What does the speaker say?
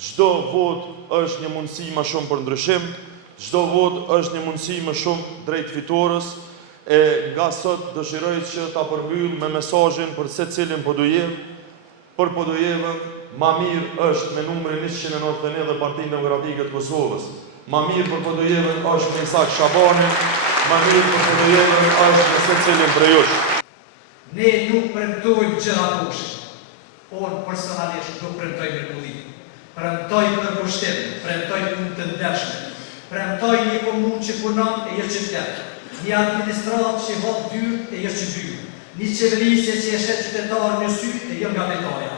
çdo vot është një mundësi më shumë për ndryshim, çdo vot është një mundësi më shumë drejt fitores, e nga sot dëshiroj që ta përmbyll me mesazhin për secilin Podujev, për Podujevën, ma mirë është me numrin 191 dhe Partinë Demokratike të Kosovës. Ma mirë për Podujevën është me Isak Shabani, ma mirë për Podujevën është me secilin prej jush. Ne nuk premtojmë gjëra kushte. Unë personalisht nuk premtoj mrekulli. Premtoj për pushtet, premtoj punë të ndershme, premtoj një komunë që punon e jo që flet, një administratë që vot dyrë e jo që byrë, një qeverisje që e shet qytetarë në sy e jo nga vetoja.